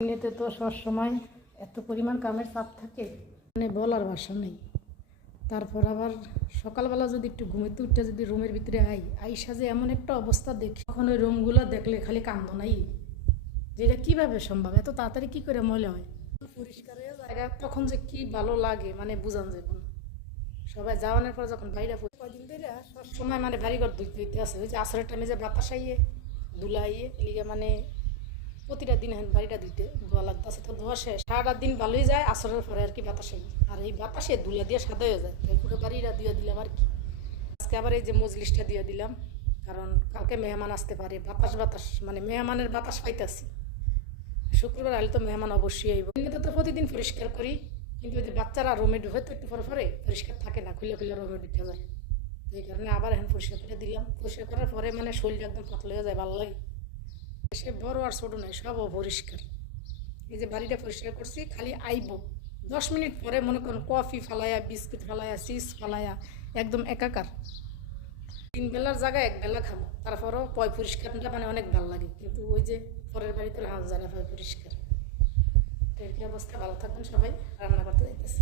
এমনিতে তো সবসময় এত পরিমাণ কামের চাপ থাকে, মানে বলার ভাষা নেই। তারপর আবার সকালবেলা যদি একটু ঘুমেতে উঠতে যদি রুমের ভিতরে আইসা যে এমন একটা অবস্থা দেখি, তখন ওই রুমগুলো দেখলে খালি কান্দ নাই, যেটা কীভাবে সম্ভব, এত তাড়াতাড়ি কী করে ময়লা হয়। পরিষ্কার হয়ে জায়গা তখন যে কি ভালো লাগে মানে বুঝান যাবে না। সবাই যাওয়ানোর পর যখন বাইরে কদিন ধরে সবসময় মানে বাড়িঘর ধুইতে ধুইতে আসে, ওই যে আসরের টাইমে যে বাতাস আইয়ে ধুলাইয়ে এলিগে মানে প্রতিটা দিন এখন বাড়িটা ধুইতে ধোয়া লাগতেছে। তো ধোয়া শেষ, সারাটা দিন ভালোই যায়, আসরের পরে আর কি বাতাস আই, আর এই বাতাসে ধুলা দিয়ে সাদা হয়ে যায়, তাই পুরো বাড়িটা দিয়ে দিলাম আর কি। আজকে আবার এই যে মজলিসটা দিয়ে দিলাম, কারণ কালকে মেহমান আসতে পারে, বাতাস মানে মেহমানের বাতাস পাইতেছি। শুক্রবার আইলে তো মেহমান অবশ্যই আইব। এমনিতে তো প্রতিদিন পরিষ্কার করি, কিন্তু ওই যে বাচ্চারা রুমে ঢুকে তো একটু পরে পরিষ্কার থাকে না, খুলে খুলে রুমে ঢুকে যায়। এই কারণে আবার এখন পরিষ্কার করে দিলাম। পরিষ্কার করার পরে মানে শরীরটা একদম পাতলা হয়ে যায়, ভালো লাগে। সে বড় আর ছোটো নয়, সব অপরিষ্কার। এই যে বাড়িটা পরিষ্কার করছি, খালি আইব 10 মিনিট পরে মনে করুন কফি ফালাইয়া, বিস্কুট ফালাইয়া, চিজ ফালাইয়া একদম একাকার। 3 বেলার জায়গায় 1 বেলা খাবো, তারপরও পরিষ্কারটা মানে অনেক ভালো লাগে। কিন্তু ওই যে পরের বাড়িতে হাঁস যায় না পরিষ্কার। তো এই অবস্থা। ভালো থাকবেন সবাই, রান্না করতে যাইতেছে।